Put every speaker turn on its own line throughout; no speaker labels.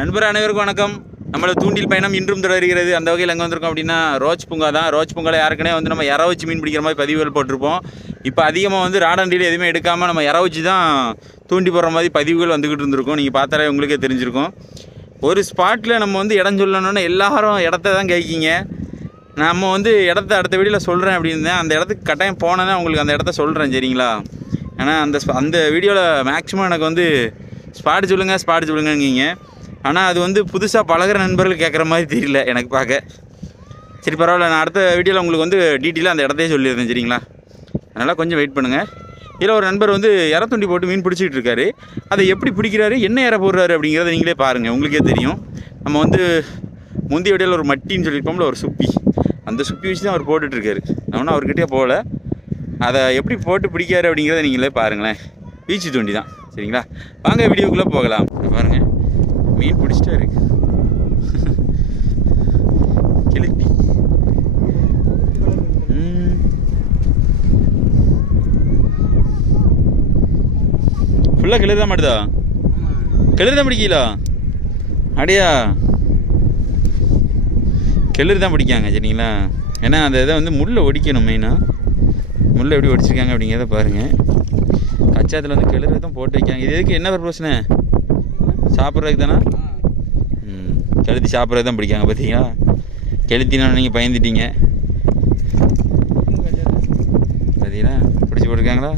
நண்பர் அனைவருக்கும் வணக்கம். நம்மளோட தூண்டில் பயணம் இன்றும் தொடர்கிறது. அந்த வகையில் எங்கே வந்திருக்கோம் அப்படின்னா ரோச் பூங்கா தான். ரோச் பூங்காவில் யாருக்குனே வந்து நம்ம இற வச்சு மீன் பிடிக்கிற மாதிரி பதிவுகள் போட்டிருப்போம். இப்போ அதிகமாக வந்து ராடண்டியில் எதுவுமே எடுக்காமல் நம்ம இற வச்சு தான் தூண்டி போடுற மாதிரி பதிவுகள் வந்துக்கிட்டு இருந்திருக்கும். நீங்கள் பார்த்தாலே உங்களுக்கே தெரிஞ்சிருக்கும். ஒரு ஸ்பாட்டில் நம்ம வந்து இடம் சொல்லணுன்னா எல்லாரும் இடத்த தான் கேட்கிங்க நம்ம வந்து இடத்த அடுத்த வீடியோவில் சொல்கிறேன் அப்படின்னு அந்த இடத்துக்கு கட்டாயம் போனேன்னா உங்களுக்கு அந்த இடத்த சொல்கிறேன் சரிங்களா? ஏன்னா அந்த அந்த வீடியோவில் மேக்ஸிமம் எனக்கு வந்து ஸ்பாட் சொல்லுங்கள் ஸ்பாட் சொல்லுங்கங்கிங்க ஆனால் அது வந்து புதுசாக பழகுற நண்பர்கள் கேட்குற மாதிரி தெரியல எனக்கு பார்க்க. சரி பரவாயில்ல. நான் அடுத்த வீடியோவில் உங்களுக்கு வந்து டீட்டெயிலாக அந்த இடத்தையே சொல்லியிருந்தேன் சரிங்களா? அதனால் கொஞ்சம் வெயிட் பண்ணுங்கள் இதில் ஒரு நண்பர் வந்து இற துண்டி போட்டு மீன் பிடிச்சிக்கிட்டு இருக்காரு. அதை எப்படி பிடிக்கிறாரு என்ன இற போடுறாரு அப்படிங்கிறத நீங்களே பாருங்கள் உங்களுக்கே தெரியும். நம்ம வந்து முந்தைய வீடியோவில் ஒரு மட்டின்னு சொல்லியிருப்போம்ல ஒரு சுப்பி. அந்த சுப்பி வச்சு தான் அவர் போட்டுட்ருக்காரு அவனும் அவர்கிட்டயே போகல. அதை எப்படி போட்டு பிடிக்காரு அப்படிங்கிறத நீங்களே பாருங்களேன். பீச்சு தூண்டி தான் சரிங்களா? வாங்க வீடியோக்குள்ளே போகலாம். பாருங்கள் மீன் பிடிச்சிட்டாரு. கிளிப்பி ஃபுல்லாக கிளறு தான் மாட்டுதா? கிளறு தான் பிடிக்கலா அடையா. கிளறு தான் பிடிக்காங்க சரிங்களா? ஏன்னா அந்த இதை வந்து முள்ளை ஒடிக்கணும் மெயினாக முள்ளை எப்படி ஒடிச்சிருக்காங்க அப்படிங்கிறத பாருங்கள் கச்சாத்தில் வந்து கிளறு தான் போட்டு வைக்காங்க இது எதுக்கு? என்ன பர்பஸ்ண்ணே சாப்பிட்றதுக்கு தானே ம் கெளுத்தி சாப்பிட்றது தான் பிடிக்காங்க பார்த்தீங்களா கெளுத்தினா நீங்கள் பயந்துட்டீங்க. பார்த்தீங்களா பிடிச்சி போட்டிருக்காங்களா?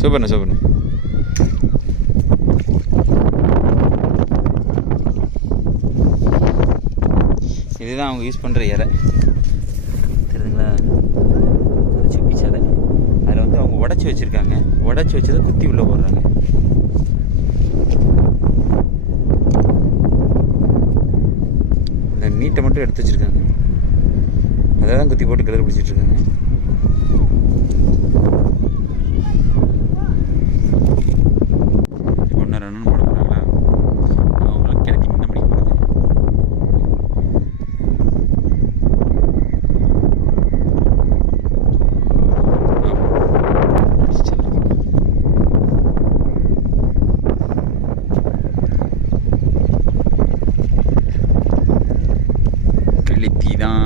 சூப்பர்ண்ணே சூப்பர்ண்ணே. இதுதான் அவங்க யூஸ் பண்ணுற இறை தெரியுதுங்களா? அது சிப்பி சதை அதில் வந்து அவங்க உடச்சி வச்சுருக்காங்க. உடச்சி வச்சதை குத்தி உள்ளே போடுறாங்க. லைட்டை மட்டும் எடுத்து வச்சுருக்காங்க. அதை தான் குத்தி போட்டு கிளறு பிடிச்சிட்ருக்காங்க இருக்காங்க ஒன்று ரெண்டு போட போகிறாங்களா அவங்களுக்கு கிடைச்சி மீன் பிடிக்க போகிறாங்க கெளுத்தி தான்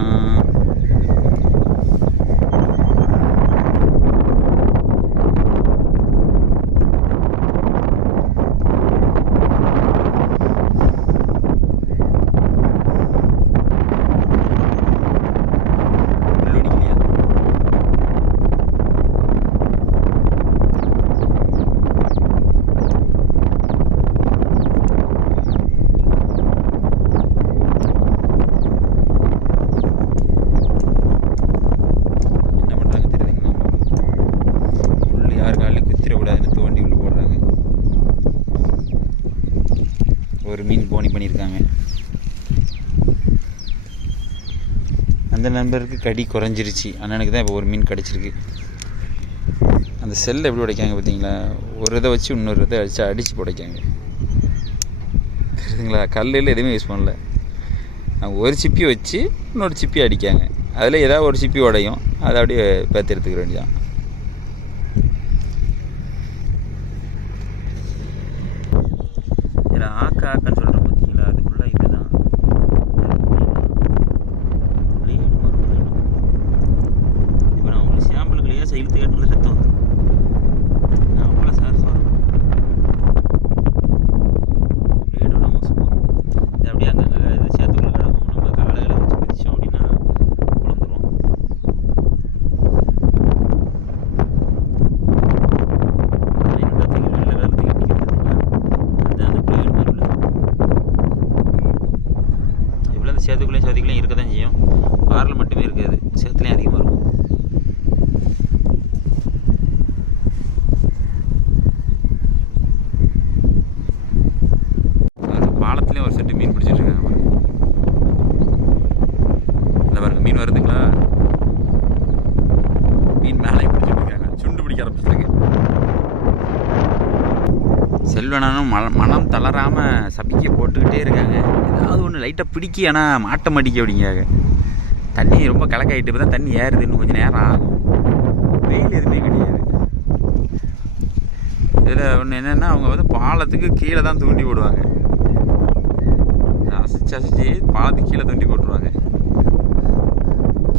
உள்ளொடிக்கலையா என்ன பண்ணுறாங்க தெரியுதுங்களா உள்ள யார் காலையில் குத்திரக்கூடாதுன்னு தோண்டி உள்ள போடுறாங்க ஒரு மீன் போனி பண்ணியிருக்காங்க அந்த நண்பருக்கு கடி குறைஞ்சிருச்சு. அண்ணனுக்கு தான் இப்போ ஒரு மீன் கிடச்சிருக்கு. அந்த செல்லை எப்படி உடைக்காங்க பார்த்தீங்களா? ஒரு இதை வச்சு இன்னொரு இதை அடித்து அடித்து உடைக்காங்க தெரியுதுங்களா கல்லில் எதுவுமே யூஸ் பண்ணல. அவங்க ஒரு சிப்பி வச்சு இன்னொரு சிப்பி அடிக்காங்க அதில் ஏதாவது ஒரு சிப்பி உடையும். அதை அப்படியே பேத்து எடுத்துக்க வேண்டியதான் இதில் ஆக்க ஆக்கன்னு சொல்கிறோம் பார்த்தீங்களா அதுக்குள்ளே இதுதான் இப்போ நான் உங்களுக்கு சாம்பிளுக்கு லேசாக இழுத்து கேட்டுல சத்தம் வந்து நான் அவ்வளோ சார் சார் பிளேடோட மோசமாக இது அப்படியே அங்கங்கே இது சேத்துக்குள்ள கிடக்கும் நம்ம காலையில் வச்சு மிதிச்சோம் அப்படின்னா குழந்துரும் வெளில வேலை அந்த அந்த பிளேடு மாதிரி உள்ளது இவ்வளோ அந்த சேத்துக்குள்ளேயும் சோதிக்குள்ளேயும் இருக்க தான் செய்யும் பாரில் மட்டுமே இருக்காது சேத்துலேயும் அதிகமாக இருக்கும் பாருங்க, பாலத்துலேயும் ஒரு செட்டு மீன் பிடிச்சிட்டு இருக்காங்க பாருங்க இந்த பாருங்க மீன் வருதுங்களா? மீன் மேலே பிடிச்சிட்டு இருக்காங்க சுண்டு பிடிக்க ஆரம்பிச்சிட்டாங்க. செல்வனானும் ம மனம் தளராமல் சபிக்க போட்டுக்கிட்டே இருக்காங்க. ஏதாவது ஒன்று லைட்டாக பிடிக்கி ஆனால் மாட்ட மாட்டிக்க அப்படிங்காங்க தண்ணி ரொம்ப கலக்காயிட்டு இப்போ தான் தண்ணி ஏறுது இன்னும் கொஞ்சம் நேரம் ஆகும். வெயில் எதுவுமே கிடையாது. இதில் ஒன்று என்னென்னா அவங்க வந்து பாலத்துக்கு கீழே தான் தூண்டி போடுவாங்க. அசைச்சு அசைச்சு பாலத்துக்கு கீழே தூண்டி போட்டுருவாங்க.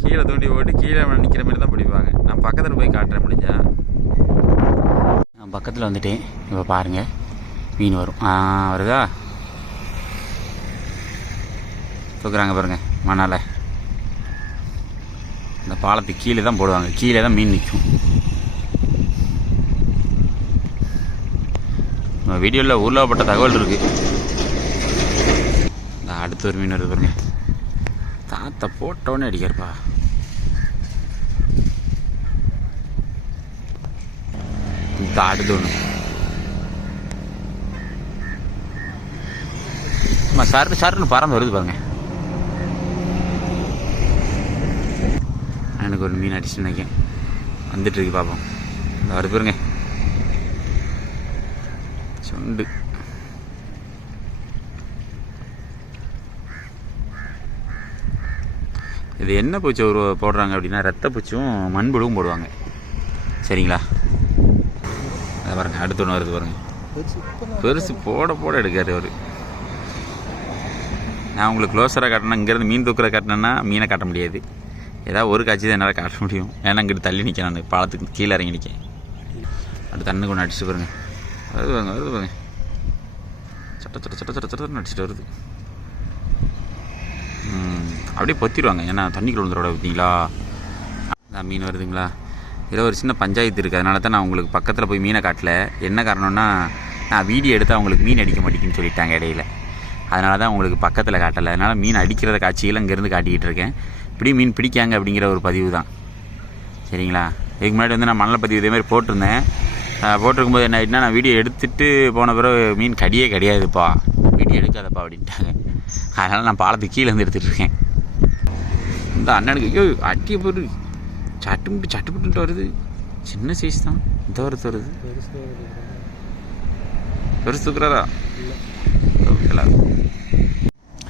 கீழே தூண்டி போட்டு கீழே நிற்கிற மாதிரி தான் பிடிப்பாங்க. நான் பக்கத்தில் போய் காட்டுறேன் முடிஞ்சா. நான் பக்கத்தில் வந்துட்டேன். இப்போ பாருங்கள் மீன் வரும். ஆ வருதா? தூக்குறாங்க பாருங்கள் மணால். இந்த பாலத்துக்கு கீழே தான் போடுவாங்க. கீழே தான் மீன் நிற்கும் நம்ம வீடியோவில் ஊர்லப்பட்ட தகவல் இருக்குது இந்த அடுத்த ஒரு மீன் வருது பாருங்கள் தாத்தா போட்டவொடனே அடிக்கிறப்பா. இந்த அடுத்து ஒன்று அம்மா சரு சருன்னு பறந்து வருது பாருங்க. எனக்கு ஒரு மீன் அடிச்சு நினைக்கேன் வந்துட்டு இருக்கு பார்ப்போம் இந்த வருது பாருங்க. சுண்டு. இது என்ன பூச்சி ஒரு போடுறாங்க அப்படின்னா ரத்த பூச்சும் மண்புழுவும் போடுவாங்க. சரிங்களா? அதை பாருங்க அடுத்த ஒன்று வருது பாருங்க. பெருசு போட போட எடுக்காரு அவர். நான் உங்களுக்கு க்ளோஸராக காட்டினா இங்கேருந்து மீன் தூக்கிற காட்டினேன்னா மீனை காட்ட முடியாது. ஏதாவது ஒரு காட்சி தான் என்னால் காட்ட முடியும். ஏன்னா இங்கிட்டு தள்ளி நிற்கிறேன் நான் பாலத்துக்கு கீழே இறங்கி நிற்கேன் அடுத்து அண்ணுக்கு கொண்டு அடிச்சு பாருங்க. வருது பாருங்க வருது பாருங்க. சட்ட சட்ட சட்ட சட்ட சட்டன்னு அடிச்சுட்டு வருது. அப்படியே பொத்திடுவாங்க. ஏன்னா தண்ணிக்குள்ள வந்துட பார்த்தீங்களா? அதான் மீன் வருதுங்களா? இதில் ஒரு சின்ன பஞ்சாயத்து இருக்குது அதனால தான் நான் உங்களுக்கு பக்கத்தில் போய் மீனை காட்டல. என்ன காரணம்னா நான் வீடியோ எடுத்து அவங்களுக்கு மீன் அடிக்க மாட்டேங்குன்னு சொல்லிட்டாங்க இடையில. அதனால தான் உங்களுக்கு பக்கத்தில் காட்டலை. அதனால் மீன் அடிக்கிறத காட்சிகள் இங்கேருந்து காட்டிக்கிட்டு இருக்கேன். இப்படி மீன் பிடிக்காங்க அப்படிங்கிற ஒரு பதிவு தான். சரிங்களா? இதுக்கு முன்னாடி வந்து நான் மணல் பதிவு இதே மாதிரி போட்டிருந்தேன். போட்டிருக்கும்போது என்ன ஆகிட்டுனா நான் வீடியோ எடுத்துட்டு போன பிறகு மீன் கடியே கிடையாதுப்பா. வீடியோ எடுக்காதப்பா அப்படின்ட்டாங்க. அதனால் நான் பாலத்துக்கு கீழே வந்து எடுத்துகிட்டு இருக்கேன். இந்த அண்ணனுக்கு. ஐயோ அட்டிய பொருள் சட்டுமுட்டு சட்டுப்புட்டு வருது. சின்ன சைஸ் தான். இந்த வருது வருது. பெருசு தூக்குறாரா?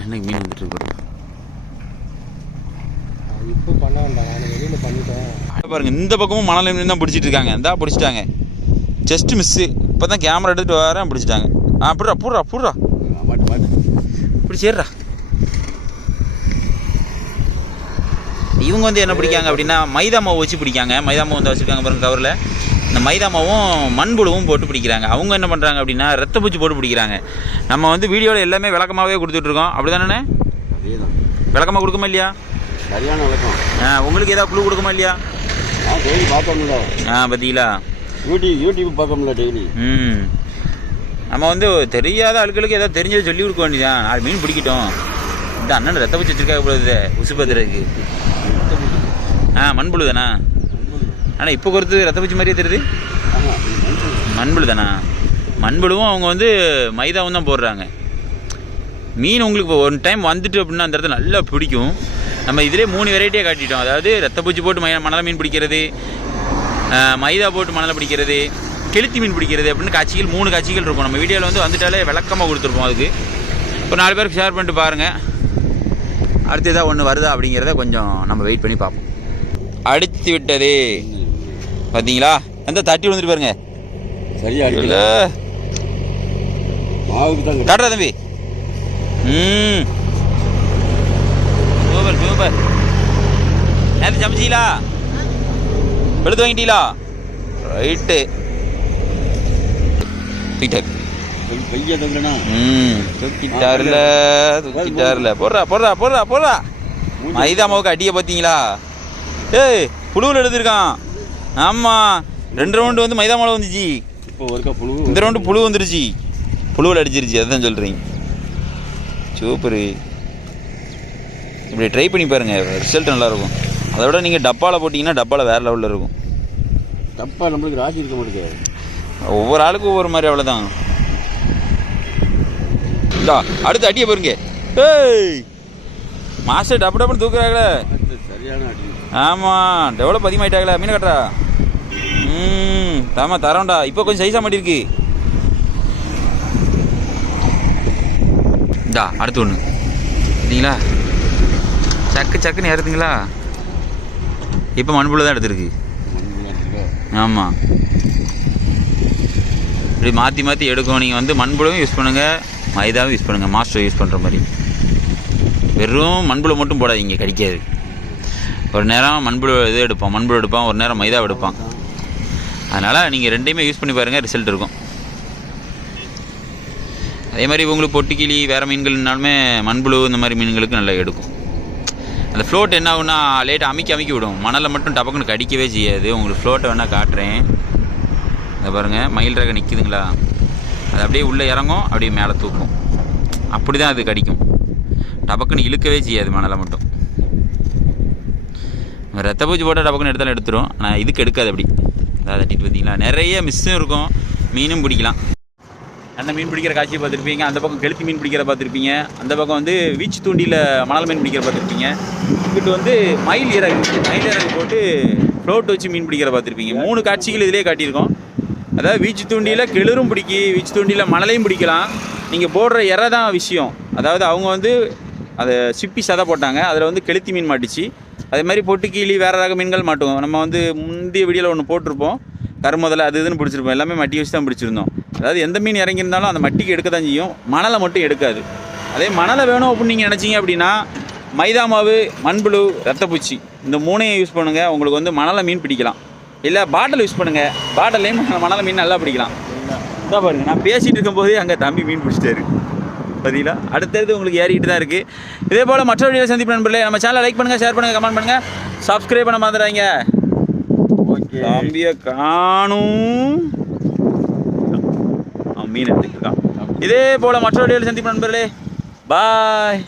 அன்னைக்கு மீன் வந்துட்டு பாருங்க.
இப்போ பண்ண வேண்டாம் வெளியில் பண்ணிட்டேன்
இந்த பக்கமும் மணல் மீன் தான் பிடிச்சிட்டு இருக்காங்க. இந்தா பிடிச்சிட்டாங்க. ஜஸ்ட் மிஸ்ஸு இப்போ தான் கேமரா எடுத்துகிட்டு வரேன் பிடிச்சிட்டாங்க. ஆ புடுறா புடுறா புடுறா. பிடிச்சிடுறா இவங்க வந்து என்ன பிடிக்காங்க அப்படின்னா மைதா மாவு வச்சு பிடிக்காங்க. மைதா மாவு வந்து வச்சுருக்காங்க பாருங்க கவரில் இந்த மைதா மாவும் மண்புழுவும் போட்டு பிடிக்கிறாங்க. அவங்க என்ன பண்ணுறாங்க அப்படின்னா ரத்த பூச்சி போட்டு பிடிக்கிறாங்க. நம்ம வந்து வீடியோவில் எல்லாமே விளக்கமாகவே கொடுத்துட்ருக்கோம் அப்படி தானே விளக்கமாக கொடுக்குமா இல்லையா?
சரியான விளக்கம்.
ஆ உங்களுக்கு ஏதாவது குழு கொடுக்குமா இல்லையா?
ஆ டெய்லி பார்ப்போம்ல.
ஆ பார்த்தீங்களா
யூடியூப் யூடியூப் பார்ப்போம்ல டெய்லி
ம். நம்ம வந்து தெரியாத ஆட்களுக்கு ஏதாவது தெரிஞ்சதை சொல்லி கொடுக்க வேண்டியதான் நாலு மீன் பிடிக்கட்டும். இந்த அண்ணன் ரத்த பூச்சி வச்சிருக்காங்க போல உசு பத்துறதுக்கு ஆ மண்புழு தானா ஆனால் இப்போ கொடுத்து ரத்த பூச்சி மாதிரியே தெரியுது. மண்புழு தானா மண்புழுவும் அவங்க வந்து மைதாவும் தான் போடுறாங்க. மீன் உங்களுக்கு ஒன் டைம் வந்துட்டு அப்படின்னா அந்த இடத்துல நல்லா பிடிக்கும். நம்ம இதிலே மூணு வெரைட்டியாக காட்டிட்டோம். அதாவது ரத்த பூச்சி போட்டு மை மணலை மீன் பிடிக்கிறது மைதா போட்டு மணலை பிடிக்கிறது கெளுத்தி மீன் பிடிக்கிறது அப்படின்னு காட்சிகள் மூணு காட்சிகள் இருக்கும். நம்ம வீடியோவில் வந்து வந்துட்டாலே விளக்கமாக கொடுத்துருப்போம் அதுக்கு. ஒரு நாலு பேருக்கு ஷேர் பண்ணிட்டு பாருங்கள் அடுத்து ஏதாவது ஒன்று வருதா அப்படிங்கிறத கொஞ்சம் நம்ம வெயிட் பண்ணி பார்ப்போம். அடித்து விட்டது. பார்த்தீங்களா அந்த தட்டி விழுந்துட்டு பாருங்க.
சரியா
இல்ல. காட்டுறா தம்பி. ம். Super super. நேற்று சமைச்சிங்களா? எடுத்து வாங்கிட்டீங்களா? ரைட்டு தூக்கிட்டார். தூக்கிட்டாருல தூக்கிட்டாருல. போடுறா போடுறா போடுறா போடுறா. மைதா மாவுக்கு அடியை பார்த்தீங்களா? ஏய் புழுவில் எடுத்திருக்கான். ஆமாம் ரெண்டு ரவுண்டு வந்து மைதா மாவு வந்துச்சு.
இப்போ ஒருக்கா புழு
இந்த ரவுண்டு புழு வந்துருச்சு. புழுவில் அடிச்சிருச்சு அதான் சொல்கிறீங்க சூப்பரு. இப்படி ட்ரை பண்ணி பாருங்கள் ரிசல்ட் நல்லாயிருக்கும். அதை விட நீங்கள் டப்பாவில் போட்டிங்கன்னா டப்பாவில் வேறு லெவலில் இருக்கும்.
தப்பா நம்மளுக்கு ராசி இருக்க மாட்டேங்குது
ஒவ்வொரு ஆளுக்கும் ஒவ்வொரு மாதிரி அவ்வளோதான் இந்தா அடுத்து அடியை பாருங்க. ஏய் மாஸ்டர் டப்பு டப்புன்னு தூக்குறாங்களே.
சரியான அடி
ஆமாம் டெவலப் அதிகமாயிட்டாங்களே மீன் கட்டுறா. ம் தாமா தரோம்டா இப்போ கொஞ்சம் சைஸாக மாட்டிருக்கு. இந்தா அடுத்து ஒன்று சரிங்களா சக்கு சக்குன்னு ஏறுதுங்களா? இப்போ மண்புள்ள தான் எடுத்துருக்கு. ஆமாம் இப்படி மாற்றி மாற்றி எடுக்கும் நீங்கள் வந்து மண்புழுவும் யூஸ் பண்ணுங்கள் மைதாவும் யூஸ் பண்ணுங்கள் மாஸ்டர் யூஸ் பண்ணுற மாதிரி. வெறும் மண்புழு மட்டும் போடாதீங்க கடிக்காது. ஒரு நேரம் மண்புழு இது எடுப்போம் மண்புழு எடுப்பான் ஒரு நேரம் மைதா எடுப்பான். அதனால் நீங்கள் ரெண்டையுமே யூஸ் பண்ணி பாருங்கள் ரிசல்ட் இருக்கும். அதே மாதிரி உங்களுக்கு பொட்டுக்கிளி வேறு மீன்கள்னாலுமே மண்புழு இந்த மாதிரி மீன்களுக்கு நல்லா எடுக்கும். அந்த ஃப்ளோட் என்ன ஆகுனா லேட்டாக அமைக்க அமைக்க விடும். மணலை மட்டும் டபக்குன்னு கடிக்கவே செய்யாது. உங்களுக்கு ஃப்ளோட்டை வேணால் காட்டுறேன். இங்கே பாருங்கள் மயில் ரகம் நிற்குதுங்களா அது அப்படியே உள்ளே இறங்கும் அப்படியே மேலே தூக்கும். அப்படி தான் அது கடிக்கும். டபக்குன்னு இழுக்கவே செய்யாது மணலை மட்டும். ரத்த பூச்சி போட்டால் டபக்குன்னு எடுத்தாலும் எடுத்துரும். ஆனால் இதுக்கு எடுக்காது அப்படி. அதாவது தட்டிட்டு பார்த்தீங்களா? நிறைய மிஸ்ஸும் இருக்கும். மீனும் பிடிக்கலாம். அண்ணன் மீன் பிடிக்கிற காட்சியை பார்த்துருப்பீங்க. அந்த பக்கம் கெளுத்தி மீன் பிடிக்கிற பார்த்துருப்பீங்க. அந்த பக்கம் வந்து வீச்சு தூண்டியில் மணல் மீன் பிடிக்கிற பார்த்துருப்பீங்க. இங்கிட்டு வந்து மயில் இறகு மயில் இறகு போட்டு ஃப்ளோட் வச்சு மீன் பிடிக்கிற பார்த்துருப்பீங்க. மூணு காட்சிகள் இதிலே காட்டியிருக்கோம். அதாவது வீச்சு தூண்டியில் கிளறும் பிடிக்கி வீச்சு தூண்டியில் மணலையும் பிடிக்கலாம். நீங்கள் போடுற இற தான் விஷயம். அதாவது அவங்க வந்து அதை சிப்பி சதை போட்டாங்க. அதில் வந்து கெளுத்தி மீன் மாட்டிச்சு. அதே மாதிரி பொட்டு கீழி வேறு ரக மீன்கள் மாட்டுவோம். நம்ம வந்து முந்தைய வீடியோவில் ஒன்று போட்டிருப்போம். கருமுதலை அது இதுன்னு பிடிச்சிருப்போம். எல்லாமே மட்டி வச்சு தான் பிடிச்சிருந்தோம். அதாவது எந்த மீன் இறங்கியிருந்தாலும் அந்த மட்டிக்கு எடுக்க தான் செய்யும். மணலை மட்டும் எடுக்காது. அதே மணலை வேணும் அப்படின்னு நீங்கள் நினச்சிங்க அப்படின்னா மைதா மாவு மண்புழு ரத்தப்பூச்சி இந்த மூணையும் யூஸ் பண்ணுங்கள் உங்களுக்கு வந்து மணலை மீன் பிடிக்கலாம். இல்லை பாட்டில் யூஸ் பண்ணுங்கள் பாட்டிலையும் மணலை மீன் நல்லா பிடிக்கலாம். இதான் பாருங்க நான் பேசிகிட்டு இருக்கும்போதே அங்கே தம்பி மீன் பிடிச்சிட்டாரு. பார்த்தீங்களா அடுத்தது உங்களுக்கு ஏறிட்டு தான் இருக்குது இதே போல் மற்ற வீடியோ சந்திப்பு நண்பர்களே. நம்ம சேனலை லைக் பண்ணுங்கள் ஷேர் பண்ணுங்கள் கமெண்ட் பண்ணுங்கள் சப்ஸ்கிரைப் பண்ண
ஓகே
தம்பியை காணும். மீன் எடுத்துக்கிட்டு இருக்கான். இதே போல் மற்ற வீடியோவில் சந்திப்பு நண்பர்களே. பாய்